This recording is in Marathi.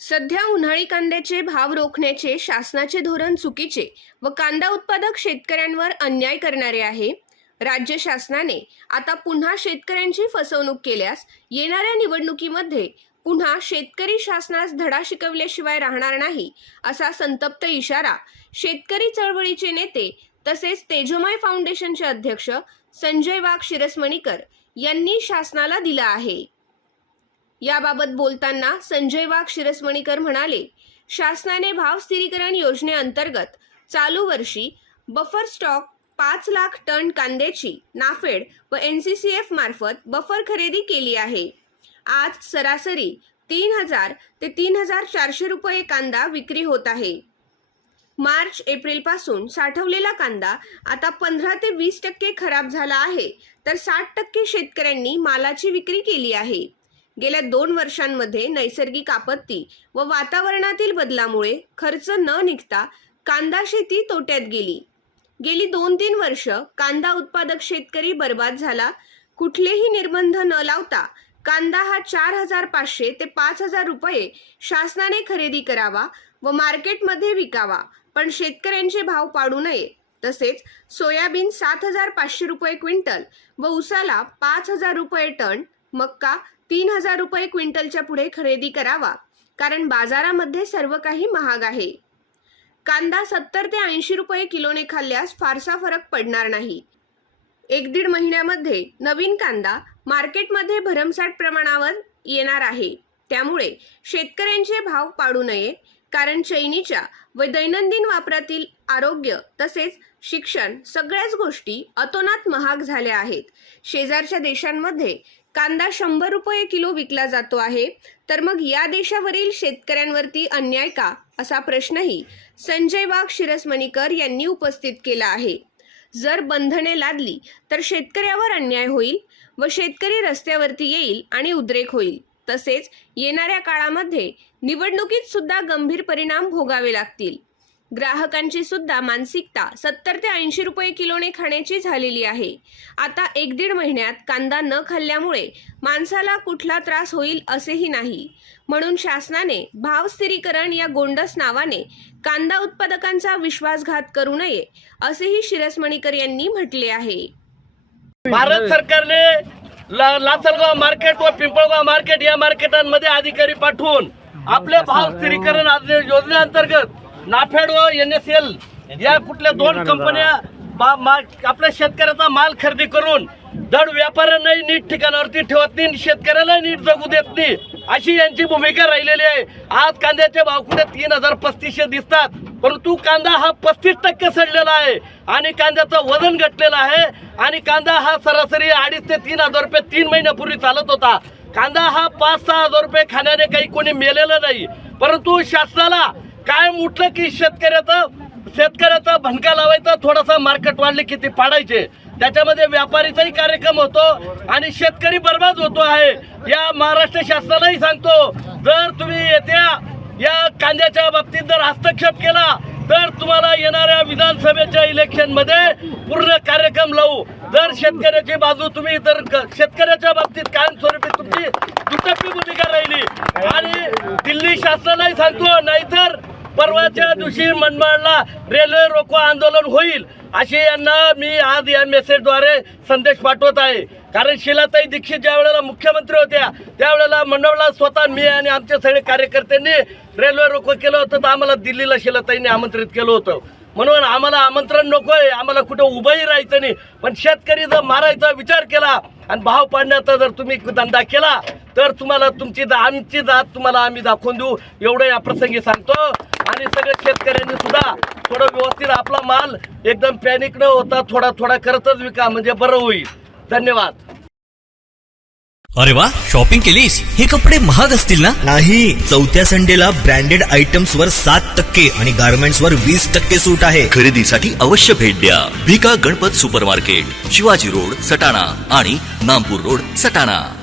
सध्या उन्हाळी कांद्याचे भाव रोखण्याचे शासनाचे धोरण चुकीचे व कांदा उत्पादक शेतकऱ्यांवर अन्याय करणारे आहे. राज्य शासनाने आता पुन्हा शेतकऱ्यांची फसवणूक केल्यास येणाऱ्या निवडणुकीमध्ये पुन्हा शेतकरी शासनास धडा शिकवल्याशिवाय राहणार नाही असा संतप्त इशारा शेतकरी चळवळीचे नेते तसेच तेजोमय फाउंडेशनचे अध्यक्ष संजय वाघ शिरसमणीकर यांनी शासनाला दिला आहे. याबाबत बोलताना संजय वाघ शिरसमणीकर म्हणाले शासनाने भाव स्थिरीकरण योजनेअंतर्गत चालू वर्षी बफर स्टॉक पाच लाख टन कांद्याची नाफेड व एन सी सी एफ मार्फत बफर खरेदी केली आहे. आज सरासरी तीन हजार ते तीन हजार चारशे रुपये कांदा विक्री होत आहे. मार्च एप्रिलपासून साठवलेला कांदा आता पंधरा ते वीस टक्के खराब झाला आहे तर साठ टक्के शेतकऱ्यांनी मालाची विक्री केली आहे. गेल्या दोन वर्षांमध्ये नैसर्गिक आपत्ती व वातावरणातील बदलामुळे खर्च न निघता कांदा शेती तोट्यात गेली. गेली दोन तीन वर्ष कांदा उत्पादक शेतकरी बर्बाद झाला. कुठलेही निर्बंध न लावता कांदा हा चार हजार पाचशे ते पाच हजार रुपये शासनाने खरेदी करावा व मार्केटमध्ये विकावा पण शेतकऱ्यांचे भाव पाडू नये. तसेच सोयाबीन सात हजार पाचशे रुपये क्विंटल व उसाला पाच हजार रुपये टन मक्का तीन हजार रुपये क्विंटलच्या पुढे खरेदी करावा कारण बाजारामध्ये सर्व काही महाग आहे. कांदा सत्तर ते ऐंशी रुपये किलोने खाल्ल्यास फारसा फरक पडणार नाही. एक दीड महिन्यामध्ये नवीन कांदा मार्केटमध्ये भरमसाठ प्रमाणावर येणार आहे. त्यामुळे शेतकऱ्यांचे भाव पाडू नये कारण चैनीच्या व दैनंदिन वापरातील आरोग्य तसेच शिक्षण सगळ्याच गोष्टी अतोनात महाग झाल्या आहेत. शेजारच्या देशांमध्ये कांदा शंभर रुपये किलो विकला जातो आहे. तर मग या देशावरील शेतकऱ्यांवरती अन्याय का? असा प्रश्नही संजय वाघ शिरसमणीकर यांनी उपस्थित केला आहे. जर बंधने लादली तर शेतकऱ्यावर अन्याय होईल व शेतकरी रस्त्यावरती येईल आणि उद्रेक होईल. तसेच येणाऱ्या काळामध्ये निवडणुकीत सुद्धा गंभीर परिणाम भोगावे लागतील. ग्राहकांची सुद्धा मानसिकता सत्तर ते ऐंशी रुपये किलोने खाण्याची झालेली आहे. आता एक दीड महिन्यात कांदा न खाल्ल्यामुळे माणसाला कुठला त्रास होईल असेही नाही. म्हणून शासनाने भाव स्थिरीकरण या गोंडस नावाने कांदा उत्पादकांचा विश्वासघात करू नये असेही शिरसमणीकर यांनी म्हटले आहे. भारत सरकारने लासलगाव मार्केट व पिंपळगाव मार्केट या मार्केटांमध्ये अधिकारी पाठवून आपले भाव स्थिरीकरण योजनेअंतर्गत नाफेड व एन एस एल या कुठल्या दोन कंपन्या आपल्या शेतकऱ्याचा माल खरेदी करून दड व्यापाऱ्यांनाही नीट ठिकाणावरती ठेवत नाही शेतकऱ्याला नीट जगू देत नाही. अशी यांची भूमिका राहिलेली आहे. आज कांद्याचे भाव कुठे तीन हजार पस्तीसशे दिसतात. परंतु कांदा हा पस्तीस टक्के सडलेला आहे. आणि कांद्याचं वजन घटलेलं आहे. आणि कांदा हा सरासरी अडीच ते तीन हजार रुपये तीन महिन्यापूर्वी चालत होता. कांदा हा पाच सहा हजार रुपये खाण्याने काही कोणी मेलेलं नाही. परंतु शासनाला काय उठलं की शेतकऱ्याचं शेतकऱ्याचा भणका लावायचा थोडासा मार्केट वाढले की ते पाडायचे. त्याच्यामध्ये व्यापारीचाही कार्यक्रम होतो आणि शेतकरी बर्बाद होतो आहे. या महाराष्ट्र शासनालाही सांगतो जर तुम्ही येत्या या कांद्याच्या बाबतीत जर हस्तक्षेप केला तर तुम्हाला येणाऱ्या विधानसभेच्या इलेक्शनमध्ये पूर्ण कार्यक्रम लावू. जर शेतकऱ्याची बाजू तुम्ही जर शेतकऱ्याच्या बाबतीत कायमस्वरूपी तुमची दुटप्पी भूमिका राहिली. आणि दिल्ली शासनालाही सांगतो नाहीतर परवाच्या दिवशी मनमाडला रेल्वे रोको आंदोलन होईल अशी यांना मी आज या मेसेजद्वारे संदेश पाठवत आहे. कारण शिलाताई दीक्षित ज्या वेळेला मुख्यमंत्री होत्या त्यावेळेला मंडळला स्वतः मी आणि आमच्या सगळे कार्यकर्त्यांनी रेल्वे रोको केलं होतं तर आम्हाला दिल्लीला शिलाताईंनी आमंत्रित केलं होतं. म्हणून आम्हाला आमंत्रण नकोय आम्हाला कुठं उभंही राहायचं नाही. पण शेतकरी जर मारायचा विचार केला आणि भाव पाडण्याचा जर तुम्ही धंदा केला तर तुम्हाला तुमची जा- आमची जात तुम्हाला आम्ही दाखवून देऊ. एवढं या प्रसंगी सांगतो. आणि सगळ्या शेतकऱ्यांनी सुद्धा थोडं व्यवस्थित आपला माल एकदम पॅनिक न होता थोडा थोडा करतच विका म्हणजे बरं होईल. धन्यवाद. अरे वा शॉपिंग केलीस? हे कपडे महाग असतील ना? नाही. चौथ्या संडेला ब्रँडेड आयटम्स वर सात टक्के आणि गारमेंट्स वर वीस टक्के सूट आहे. खरेदीसाठी अवश्य भेट द्या. Bhika Ganpat super market Shivaji road Satana आणि नामपूर रोड सटाणा.